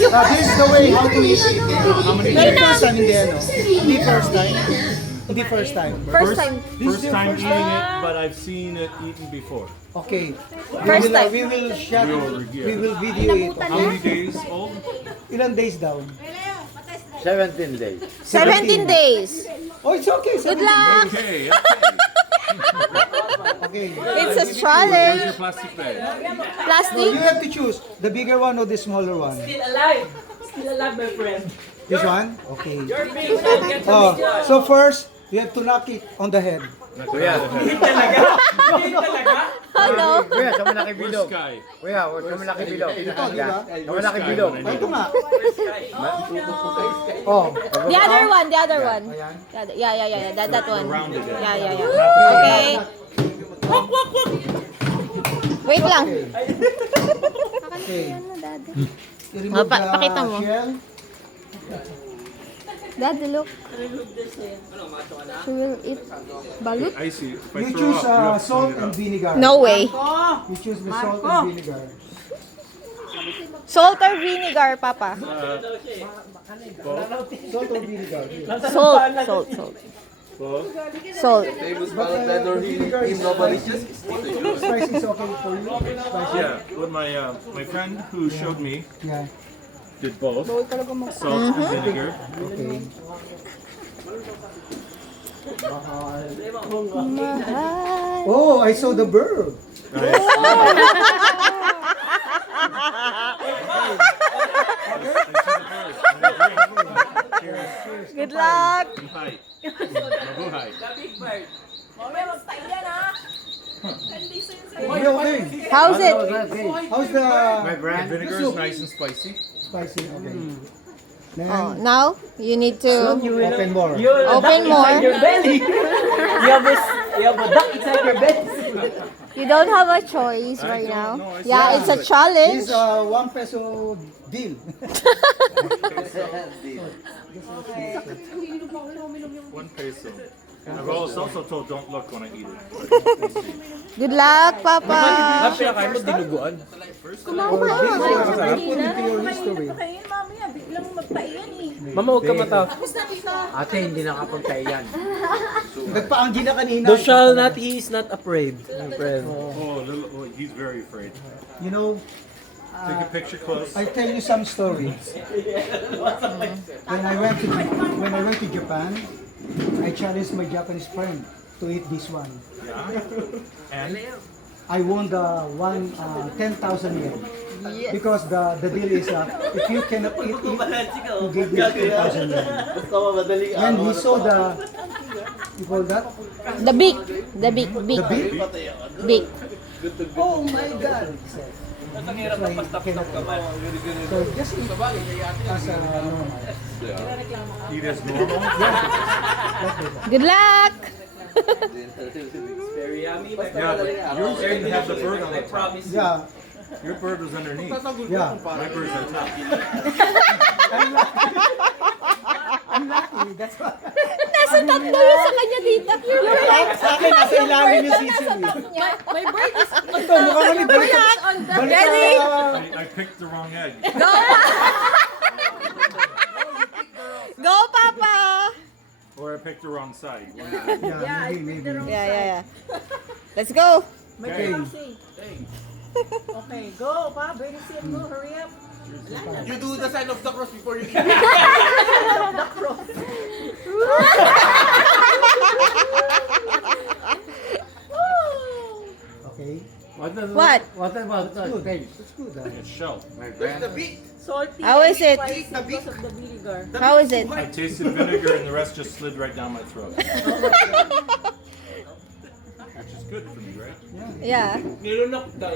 This is the way how to eat it. Hindi first time hindi ano. Hindi first time. Hindi first time. First time. First time eating it, but I've seen it eaten before. Okay. First time. We will share. We will review. We will video it. How many days old? Ilan days daw? 17 days. 17 days. Oh, it's okay. Good luck. Okay, okay. Okay. It's a Where's challenge. your plastic bag? Plastic. You have to choose the bigger one or the smaller one. Still alive. Still alive, my friend. This one? Okay. Your big son gets a Oh, big one. so first, you have to knock it on the head. Kuya, Talaga? Hindi talaga? Hello. kuya, sa malaki Where's bilog. Sky? Kuya, sa malaki bilog. Ito, di ba? Sa malaki bilog. Oh, ito nga. Oh, Oh. The other one. The other one. Ayan. Yeah. That one. Rounded it. Yeah. Okay. Wait lang. Okay. I-remove Pakita mo. the shell. Daddy, look. She will eat balut? I see. If I You throw choose up, you have to salt clean it and up. vinegar. No way. You choose the salt and vinegar. Salt or vinegar, Papa? Salt or vinegar. Salt. Salt. Vinegar is spicy is okay for you. Spicy. Yeah, what my friend who showed me Yeah. did both. Salt and vinegar. Okay. Mahal. Oh, I saw the bird. Good luck. Hi. Mabuhay. big bird. Okay, okay. How's it? How's My the The brand. vinegar is nice and spicy. spicy? Okay. Then Oh, now you need to open more. open more. Your belly. You have a duck inside your belly. You don't have a choice right don't now. know. I Yeah, saw it's a This challenge. is ₱1 deal. $1. I've also told don't look when I eat it. Good luck, Papa. pinakain mo dinuguan. Or this put into your history. Mama, huwag ka mata. Ate, hindi nakapagtay yan. Nagpaanggi na kanina. Thou shall not, he is not afraid, my friend. He's very afraid. You know, Take a picture close. I tell you some stories. When I went to Japan, I challenged my Japanese friend to eat this one. And I won the 10,000 yen. Because the deal is if you cannot eat it, you give me 10,000 yen. And he saw the, you call that? The beak. The beak. The beak? Beak. Oh my God! He said. That's why he cannot eat. So just eat as a normal. eat as normal. Good luck. Very yummy, my Yeah, but yours didn't have the bird on the top. promise. Yeah, Your bird was underneath. yeah. My bird's on top. I'm lucky. That's why. Nasa top daw yun sa kanya dito. You're right. Sa akin, nasa ilalim yung sisig. My bird is Ito, mukha kami balik. Balik Ready? I picked the wrong egg. Go, Papa. Or I picked the wrong side. Yeah, maybe. Yeah. Let's go. Okay. Okay, go, pa. Very soon, go. Hurry up. You do the sign of the cross before you eat. Okay. What? What about the taste? That's good. It's shell. My brand. Salty. How is it? Spicy because of the vinegar. How is it? I tasted vinegar and the rest just slid right down my throat. Which is good for me, right? Yeah. Nilunok daw.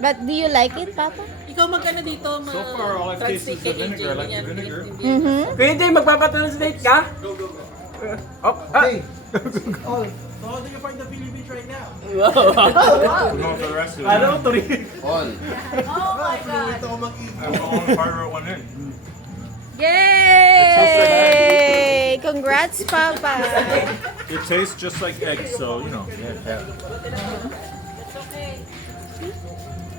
But do you like it, Papa? Ikaw magkano dito? So far, all I've tasted is the vinegar. I like the vinegar. Mm-hmm. Kaya hindi, magpapatranslate ka? Okay. All. So how do you find the Philippines right now? We're going for the rest of it. Ano, turi? All. Oh my God. Ito ko mag-eat. I'm going to fire one in. Yay! Congrats, Papa. It tastes just like eggs, so, you know.